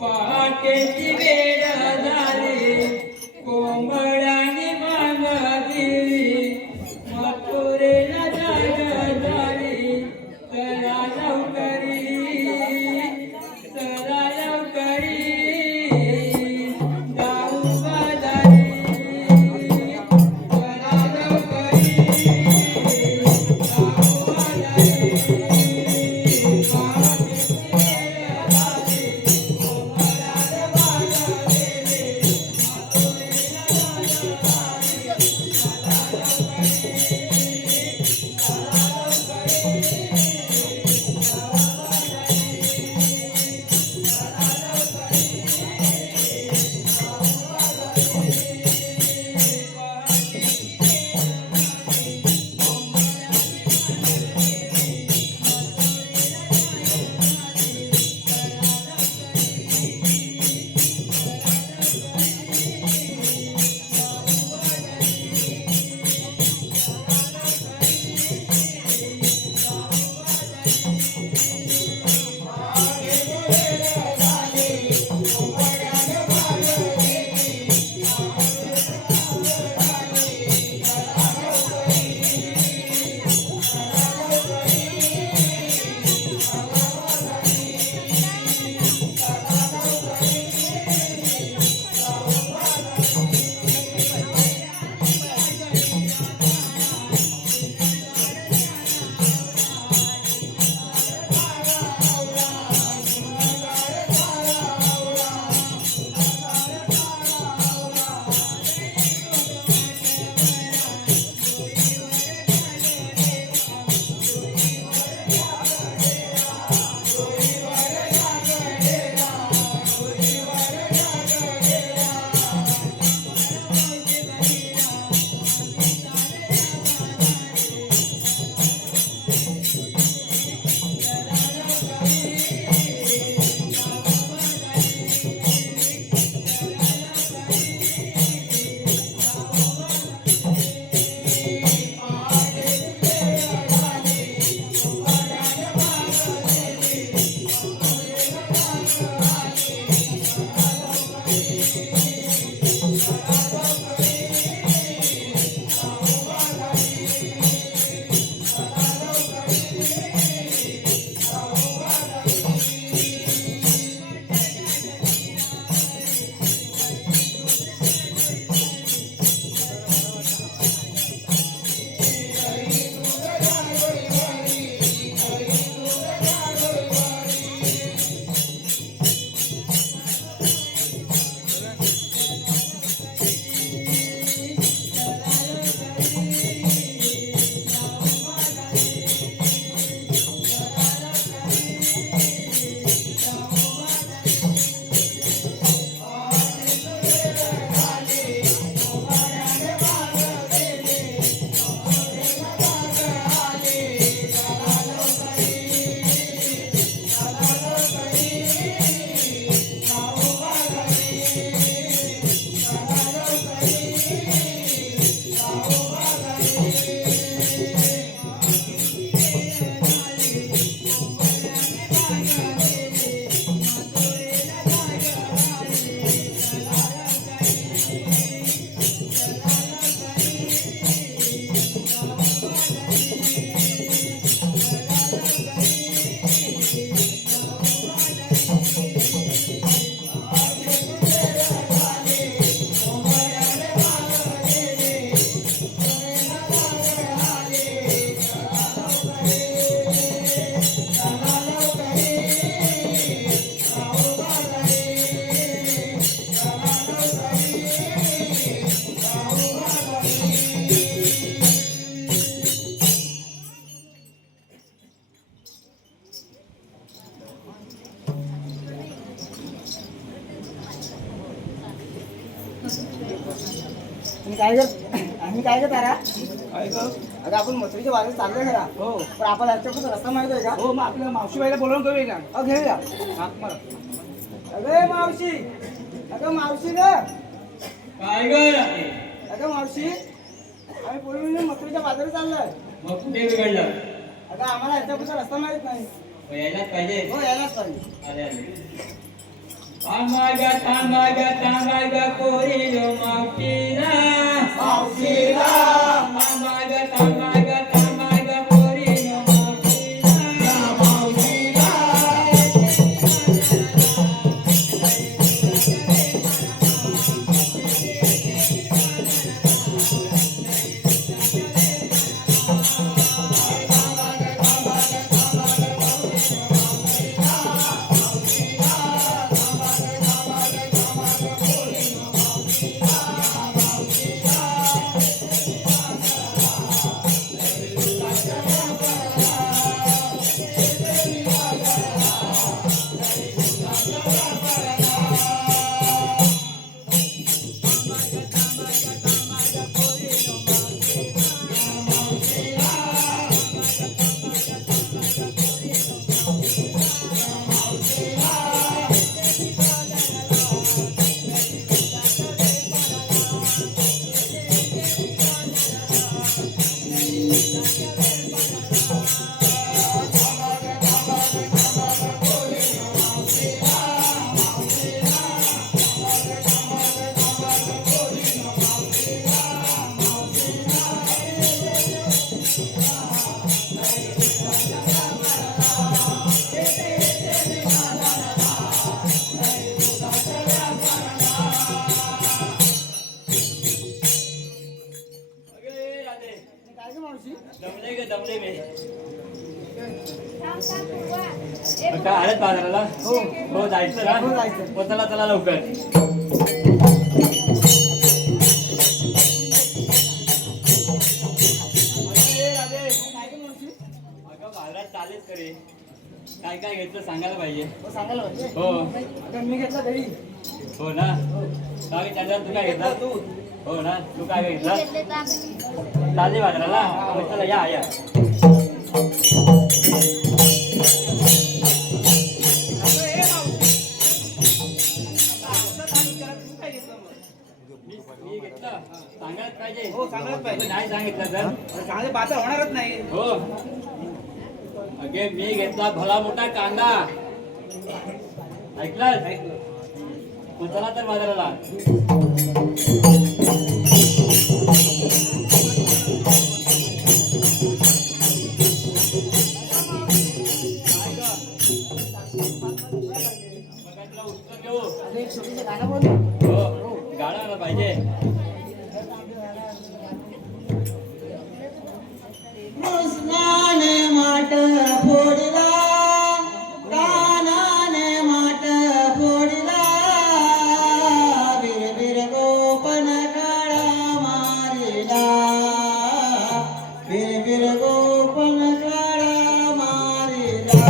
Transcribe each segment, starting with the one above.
पहाटेची वेळ झाली कोंबड्याने बांधली मथुरेला जाग झाली चला लवकरी चला लवकरी जाऊ बाजारी चला लवकरी जाऊ बाजारी आम्ही काय ग तारा काय ग? अगं आपण मथुरीच्या बाजूला चाललोय खरा हो पण आपण याच्यापासून रस्ता माहिती आहे का? हो, मग आपल्या मावशीबाईला बोलवून घेऊया का? घेऊया. हाक मार. अगं मावशी, अगं मावशी ग, काय ग अगं मावशी, आम्ही पूर्वी मथुरीच्या बाजूला चाललोय. मग कुठे बिघडलं? अगं आम्हाला याच्यापासून रस्ता माहित नाही. यायलाच पाहिजे. हो यायलाच पाहिजे. आले आले. थांबा ग पोरीनो मावशीला. मावशीला. थांबा ग पोरीनो मावशीला. मावशीला. काय ग मावशी? दमले मी. काय आलेत बाजाराला? हो जायचं ना. हो, जायचं. हो चला चला लवकर. काय ग मावशी? अगं बाजारात चालेल करे. काय काय घेतलं सांगायला पाहिजे. हो सांगायला पाहिजे. हो अगं मी घेतला दही. हो ना. काय चंद्र तू काय घेतला? हो ना. तू काय काय घेतला? चालली बाजाराला. हो, चला या या. मी घेतलं सांगायला पाहिजे. हो सांगायलाच पाहिजे. नाही सांगितलं तर चांगले बाजार होणारच नाही. हो. अगे मी घेतला भला मोठा कांदा. ऐकलं? चला तर बाजाराला. उत्तर देऊ. अरे एक छोटीशी गाणं बोल. हो गाणं आलं पाहिजे. कृष्णाने माट फोडला, कानाने माट फोडला, बिरबिर गोपन काळा मारिला, बिरबिर गोपन काळा मारिला.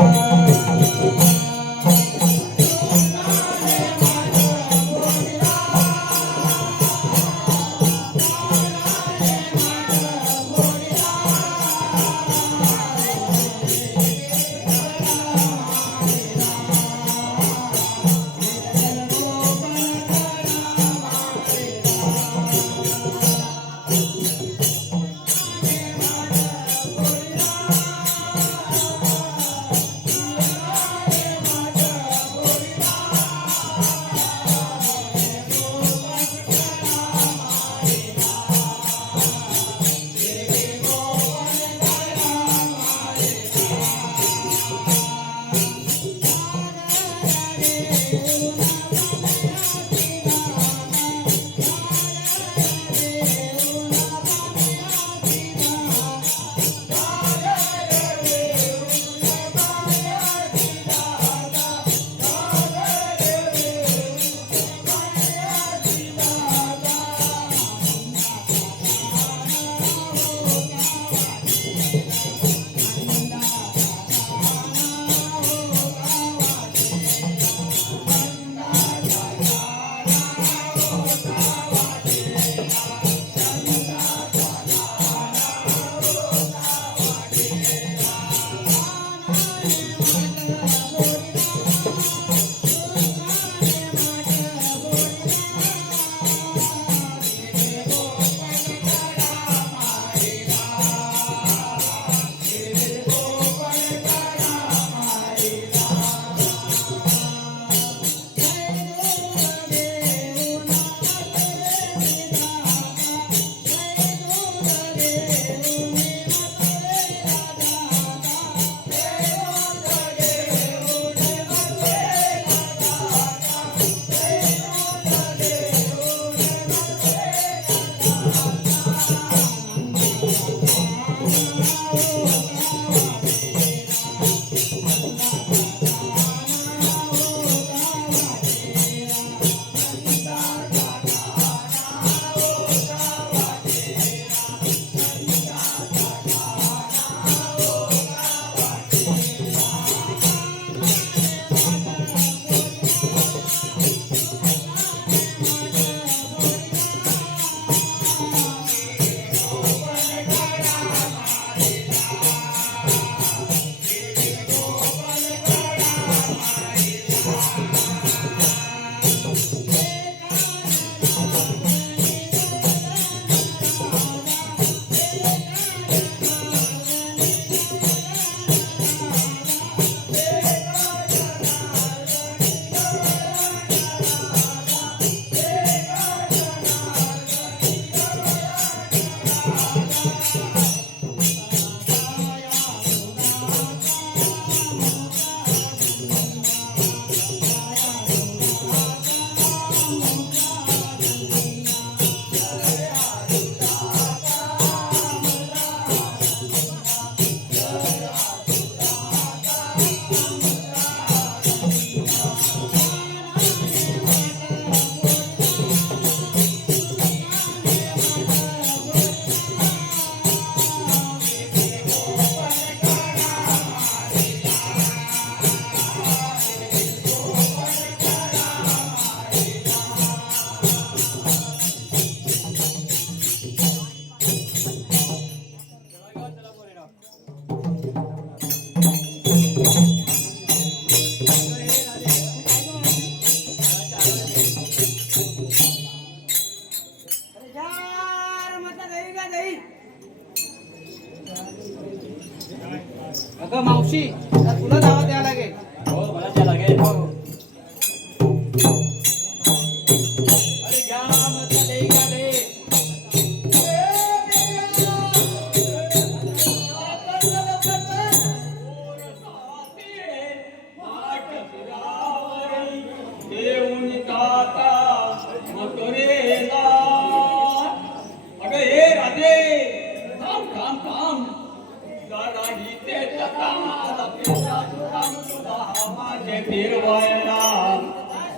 मागे फिरवायला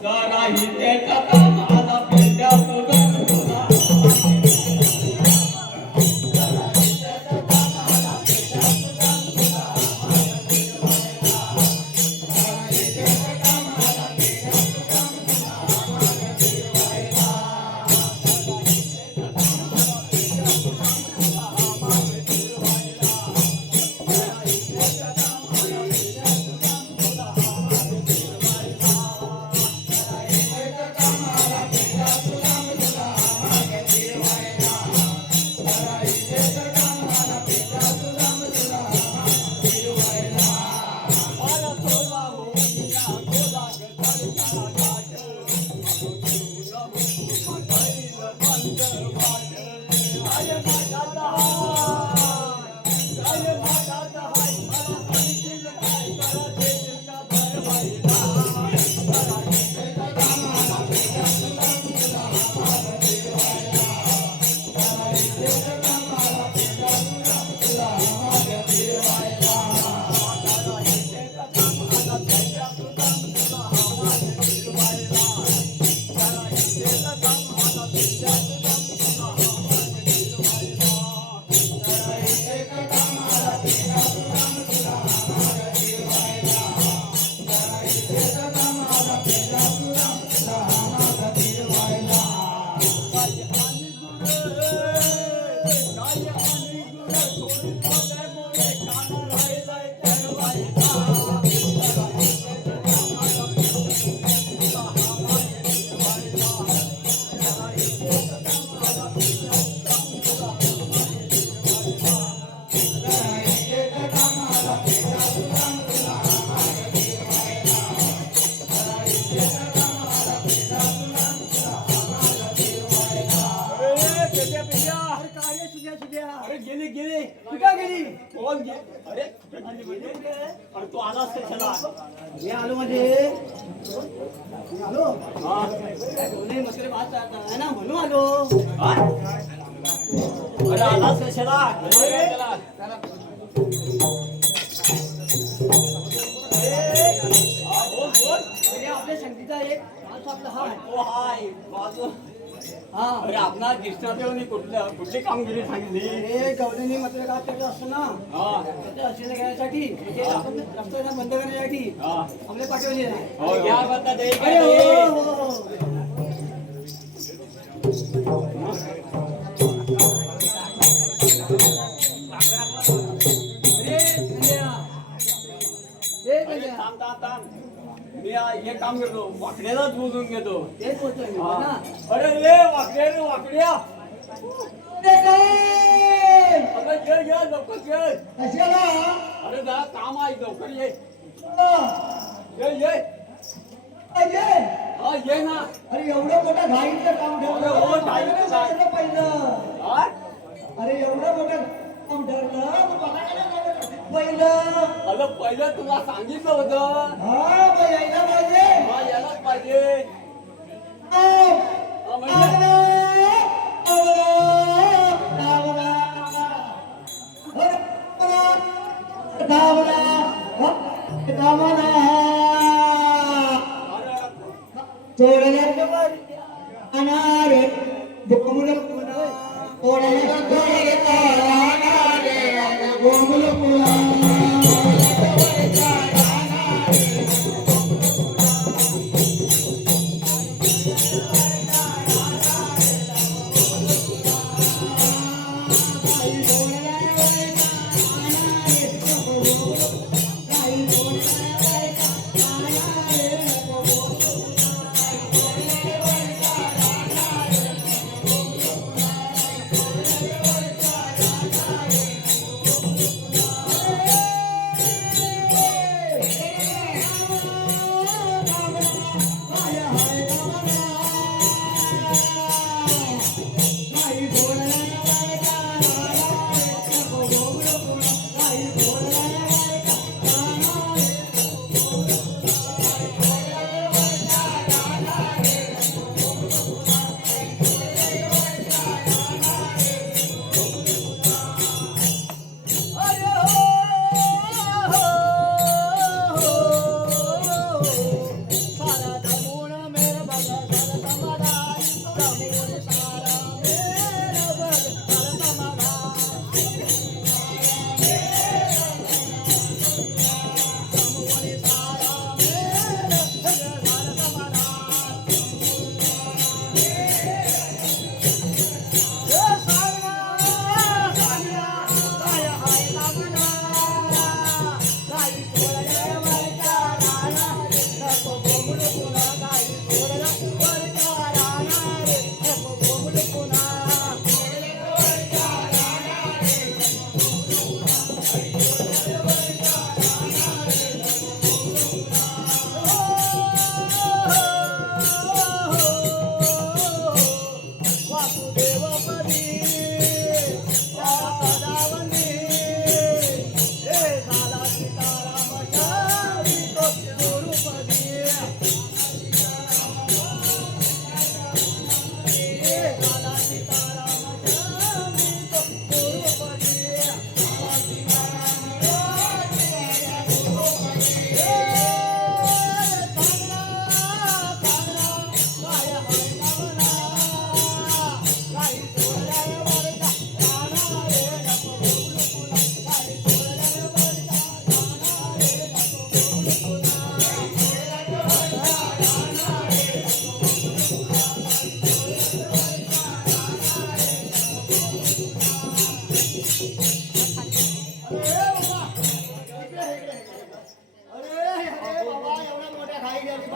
जरा इथे कथा माझा पेंड्या तुझा अरे गेली गेली कुठं गेली कोण गेली अरे अरे तू आलास कशाला मी आलो म्हणजे आलो दोन्ही मसरे भात आहे ना म्हणून आलो अरे आलास कशाला आपल्या संगीता एक आपला हाय बाजू हा अरे आपला कृष्णादेवनी कुठली कामगिरी सांगितली अरे गवळीने मात्र काय केलं असतं ना त्याच्या असेल घेण्यासाठी रस्ता बंद करण्यासाठी आपल्या पाठवले हो या बता दे मी हे काम करतो वाकड्यालाच बोलून घेतो तेच बोलतोय मी, हो ना अरे रे वाकड्या रे वाकड्या अगं ये लवकर ये कशाला अरे जरा काम आहे लवकर ये अजय हा ये ना अरे एवढं मोठं घाईचं काम अरे ठरलं हो, घाईचं सांगितलं पहिलं हा? अरे एवढं मोठं काम ठरलं मग मला काय सांगितलं पहिलं अगं पहिलं तुला सांगितलं होतं हा मग यायला पाहिजे हा यायलाच पाहिजे हा, म्हणजे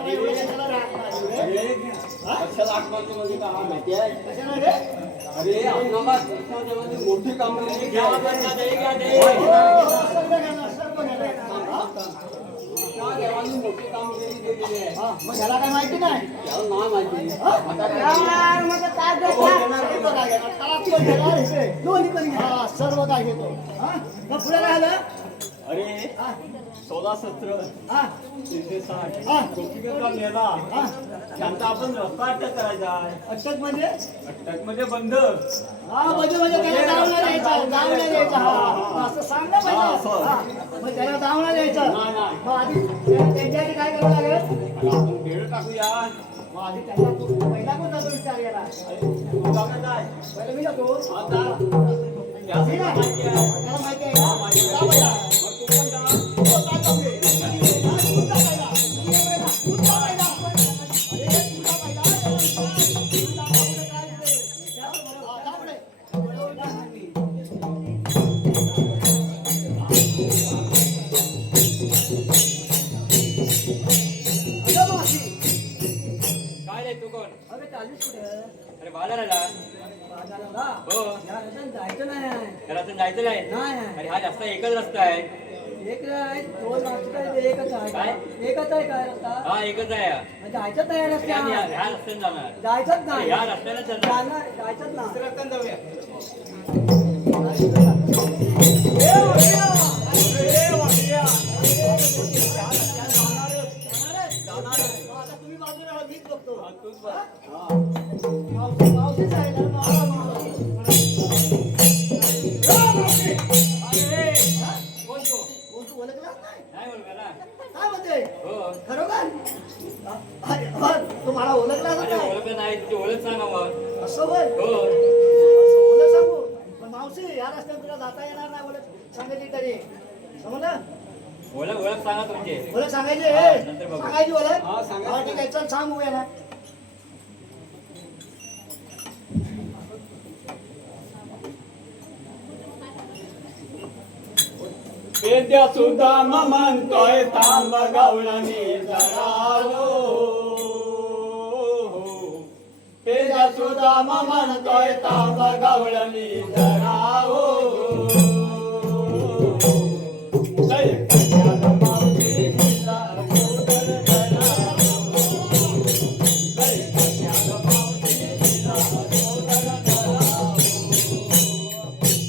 मला एवढं कशाला राहत नाही रे? कशाला आठ माणसं म्हणजे का माहिती आहे? कशाला रे? अरे आपणाला कृष्णादेवाने मोठी कामगिरी घ्या बसा, दे घ्या, दे. सर्व घ्यायला, सर्व घ्यायला. कृष्णादेवाने मोठी कामगिरी केलेली आहे. हा, मग ह्याला काय माहिती नाही? त्याला नाही माहिती. यार, मग काय करतो? सर्व काय घेणार? टाक पण घेणार इथे. दोन्ही पण घेणार. हा, सर्व काय घेतो? हा? मग पुढे काय आलं? अरे हा, 16-17 हा, 360 हा. गोपिकांचा मेला हा. त्यांचा आपण रस्ता अटक करायचा आहे. अटक म्हणजे? अटक म्हणजे बंद. हा, म्हणजे त्याला जाऊन द्यायचं, जाऊन द्यायचं. हा, असं सांग ना हा, पहिलं. असं. हा, मग त्याला जाऊन द्यायचं. नाही, नाही. मग आधी त्यांच्यासाठी काय करावं लागेल? आता आपण खेळ टाकूया. मग आधी त्यांना पहिला कोण जातो विचार याला? तू जागा जाय. पहिलं मी जातो. आता मी त्याला नाही. माहिती आहे. त्याला माहिती आहे का? माहिती आहे. जा पहिला. मग तू पण जा. हो, जा जाऊ दे. हा, तू जा पहिला. तू जा पहिला. अरे, तू जा पहिला. तू जा पुढे काय ते? जा पुढे. जा. अगं मावशी. काय रे तू कोण? अगं चालीस कुठे? अरे बाजाराला. बाजाराला? हो. या रस्त्याने जायचं नाही. त्याला तर जायचं नाही. नाही. अरे हा रस्ता एकच रस्ता आहे. एक नाही, दोन रस्ते आहेत, एकच आहे. काय? एकच आहे काय रस्ता? हा एकच आहे हा. मग जायचंच नाही या आणि रस्त्याने. ह्या रस्त्याने जाणार. जायचंच नाही. ह्या रस्त्याने जाणार. जाणार, जायचंच नाही. रस्त्याने जाऊया. ए, वडिया! ए, वाडिया. मग आता तुम्ही बाजूला राहा, मीच बघतो. तूच बघ. हा. मावशीच आहे ना, मावशी. मावशी! अरे कोण तू? कोण तू ओळखलाच नाही? नाही बोल मला. काय म्हणते? हो. खरोखर? अरे, बरं, तू मला ओळखलाच अरे नाही. ओळख नाही तुझी ओळख सांगा मग. असं होय? हो. असं ओळख सांगू? पण मावशी, या रस्त्याने तुला जाता येणार नाही ओळख सांगायची तरी. समजलं? ओळख सांगा तुमची. ओळख सांगायची हा, ए? नंतर बघू. सांगायची ओळख? हा, सांगायची. हा, ठीक आहे, चल सांग बघूया ना. पेद्या सुद्धा म्हणतोय थांब गवळणी जरावो. पेद्या सुद्धा म्हणतोय थांब गवळणी जरावो. जय कन्या मावशीचा गोदर धरावो. जय कन्या मावशीचा गोदर धरावो.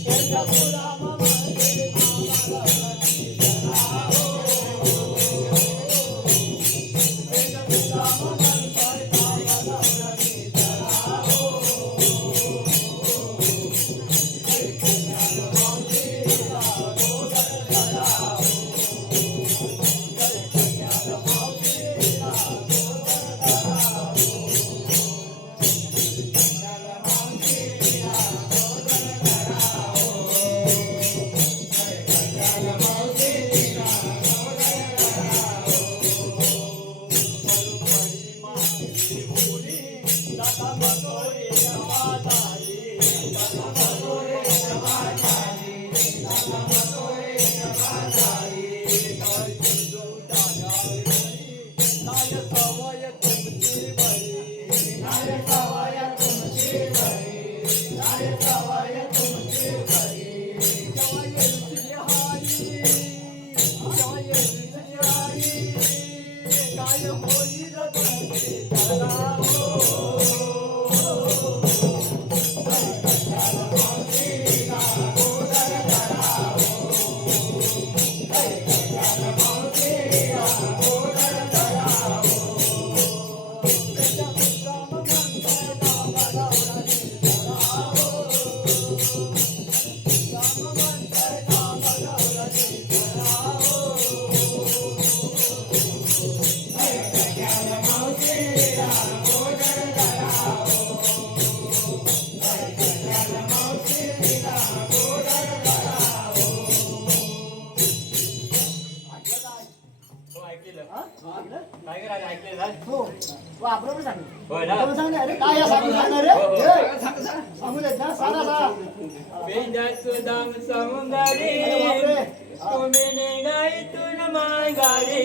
पेद्या सुद्धा म्हणतोय थांब गवळणी जरावो. पेद्या सुद्धा म्हणतोय थांब गवळणी जरावो. जय कन्या मावशीचा गोदर धरावो. जय कन्या मावशीचा गोदर धरावो. हो ऐकलेलं. हा? काय करायचं ऐकलेलं ना? हो. वापरून सांग. होय ना? वापरून सांग ना. अरे, काय या सांगू सांगणार रे? हो, हो. ए, सांगू देत ना? सांगा, सांगा. पेंजा सुदाम अरे समुंदरी बापरे. तुम्ही निघाई तुन मांगारी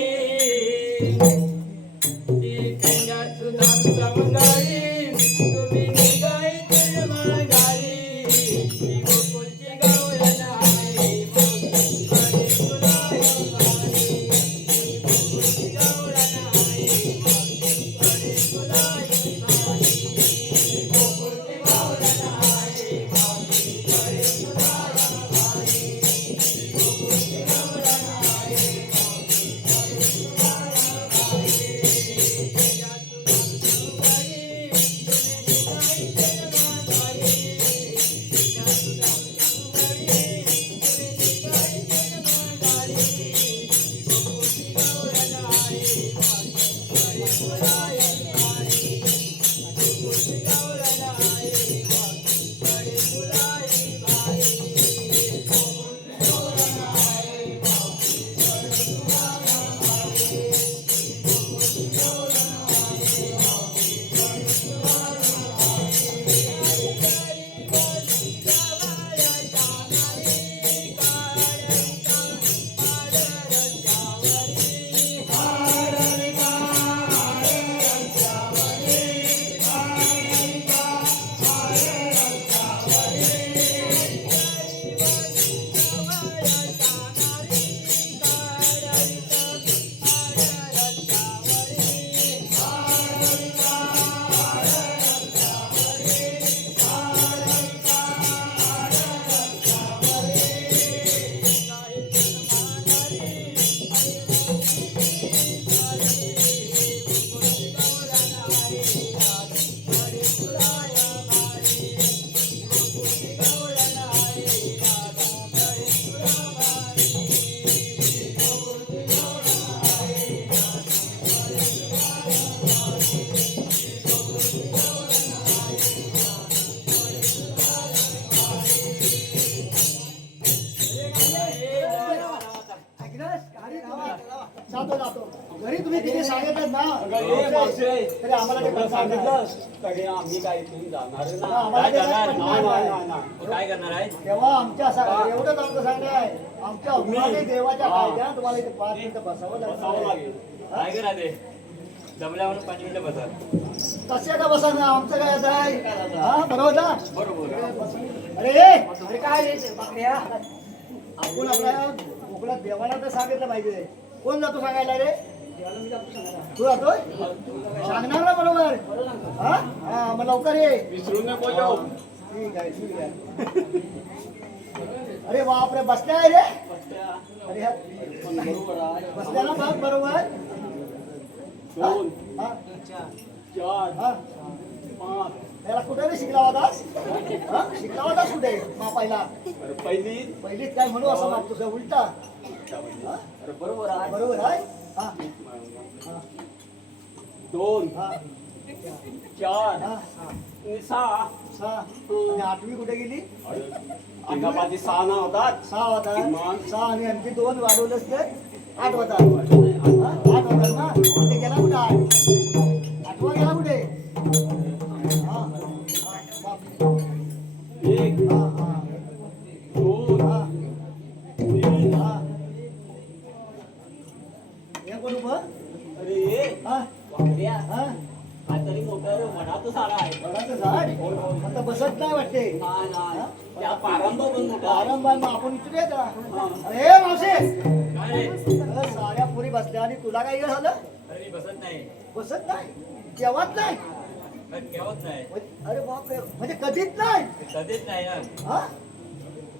तुम्ही सांगितलं ना अगं हे मावशे तरी आम्हाला ते तुला सांगितलं सांगितलं तरी आम्ही काय इथून जाणार हा, ना आम्हाला काय ते करणार? पटलं नाही नाही. नाही नाही मग काय करणार आहे तेव्हा आमच्या एवढंच आमचं सांगणं आहे आमच्या हुकुमाने देवाच्या कायद्यात तुम्हाला इथे 5 मिनिटं बसावं बसावं लागणार लागेल काय करा ते दमल्यावर 5 मिनिटं बसा कसे का बसा ना आमचं काय आता आहे हा बरोबर ना बरोबर अरे अरे काय रे बाकड्या आपण आपल्या कोकणात देवाला तर सांगितलं पाहिजे कोण जातो सांगायला रे तू जातोय सांगणार ना बरोबर हा हा मग लवकर ये विसरून नको जाऊ ठीक आहे अरे बापरे बसल्या आहे रे अरे हा, पण बरोबर आहे बसल्याला बघ बरोबर हा? 2 हा 4 हा 5 त्याला कुठे रे शिकला होतास हा शिकला होतास कुठे मापायला अरे पहिली पहिलीच काय म्हणू असं माप तुझं उलटा हा? अरे बरोबर आहे बरोबर आहे हा 2 हा 4 हा 6 सहा आणि 8वी कुठे गेली अंगापाची 6 ना होतात 6 होता मग? 6 आणि आणखी 2 वाढवलंच तर 8 होता हा? 8 होता ना ते गेला कुठे 8वा गेला कुठे हा हा बाप. 1 हा हा 2 हा 3 हा हे कोण उभं अरे ये हा वाकड्या हा काहीतरी मोठं वडाचं झाड आहे वडाचं झाड आता बसत नाही वाटते नाही नाही त्या पारंबा पण मोठा आहे आरंभात आपण इकडे का अरे मावशे काय रे अरे साऱ्या पुरी बसल्या आणि तुला काय झालं अरे मी बसत नाही बसत नाही जेवत नाही केव्हाच नाही अरे बापरे म्हणजे कधीच नाही कधीच नाही ना हा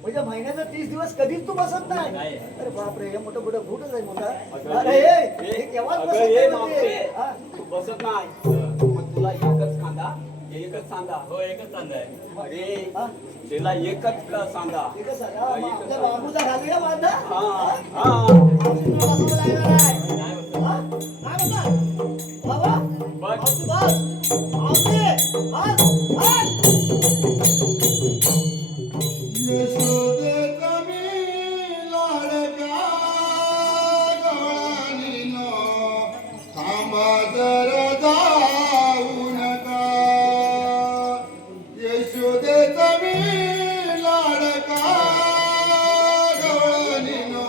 म्हणजे महिन्याचा 30 दिवस कधीच तू बसत नाही नाही. अरे बापरे हे मोठं मोठं भूतच आहे मोठा अगं, अरे हे केव्हाच अगं, बसत हे नाही मावशे. म्हणजे. हा? तू बसत नाही मग तुला एकच सांगा एकच सांगा हो एकच चांदा आहे अरे हा? त्याला एकच सांगा हे कसं आहे? हा, मग आपल्या बांबूचा घालूया बांधा हा हा मावशी तुला बसावं लागणार आहे. नाही बसत. हा? काय म्हणता? बाबा? बस. मावशी बस. मावशी, बस, बस. यशोदेचा मी लाडका गवळणीनो थांबा जरा जाऊ नका यशोदेचा मी लाडका गवळणीनो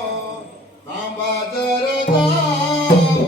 थांबा जरा जाऊ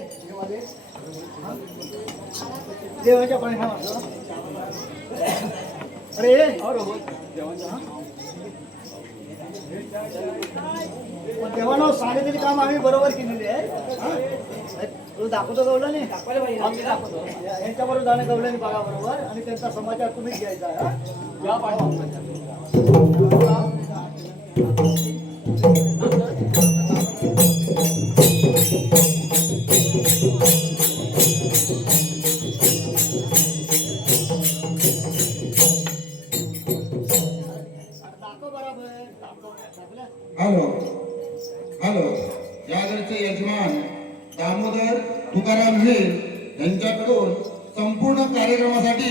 देवाले हा? देवाच्या परिणाम असतो अरे पण देवानं सांगितलेली काम आम्ही बरोबर केलेली आहे हा? तू दाखवतो गवलं नाही दाखवायला पाहिजे आम्ही दाखवतो यांच्याबरोबर जाणं गवलं बघा बरोबर आणि त्यांचा समाचार तुम्हीच घ्यायचा आहे हा? या पाठवा दाखव बरोबर दाखवलं हॅलो हॅलो या घरचे यजमान दामोदर तुकाराम हे यांच्याकडून संपूर्ण कार्यक्रमासाठी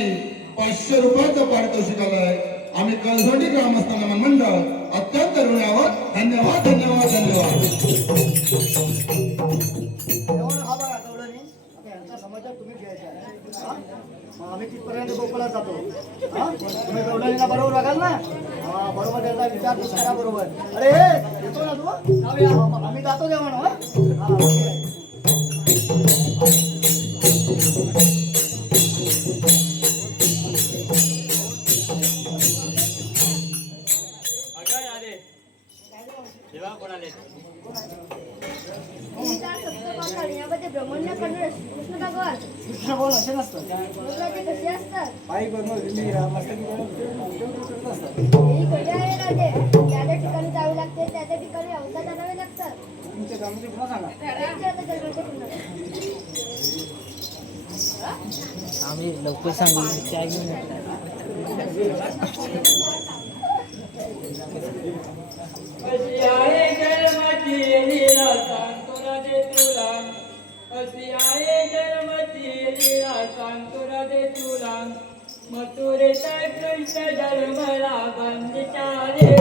500 रुपयाचं पारितोषिक आलंय. आम्ही कळसोंडी ग्रामस्थांना मंडळ अत्यंत ऋणी आहोत. धन्यवाद धन्यवाद धन्यवाद. एवढं हा बघा गवळणी आता यांचा समाचार तुम्ही घ्यायचा आहे हा? मग आम्ही तिथपर्यंत गोकुळात जातो हा तुम्ही गवळणीला बरोबर बघाल ना हा बरोबर त्याचा विचार करा बरोबर अरे येतो ना तू जाऊया मग आम्ही जातो जेवण हा हा ओके. अगं आले जेव्हा कोण आले ब्रह्मण्य कर्ण कृष्ण भगवान कृष्ण बोल असे नसतं ते कसे असतात बाई बनवून मस्तकी बनवून असतात ही कसे आहे राजे ज्या ज्या ठिकाणी जावे लागते त्या त्या ठिकाणी अवतार आणावे लागतात तुमच्या गावाची पुन्हा सांगा त्यांचे आता जन्माचे पुन्हा. आम्ही लवकर सांगितलं त्या घेऊन अशी आहे जन्माची लीला सांगतो राजे तुला अशी आहे जन्माची लीला सांगतो राजे तुला मथुरेचा कृष्ण जन्मला बंदिशाले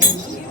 Thank you.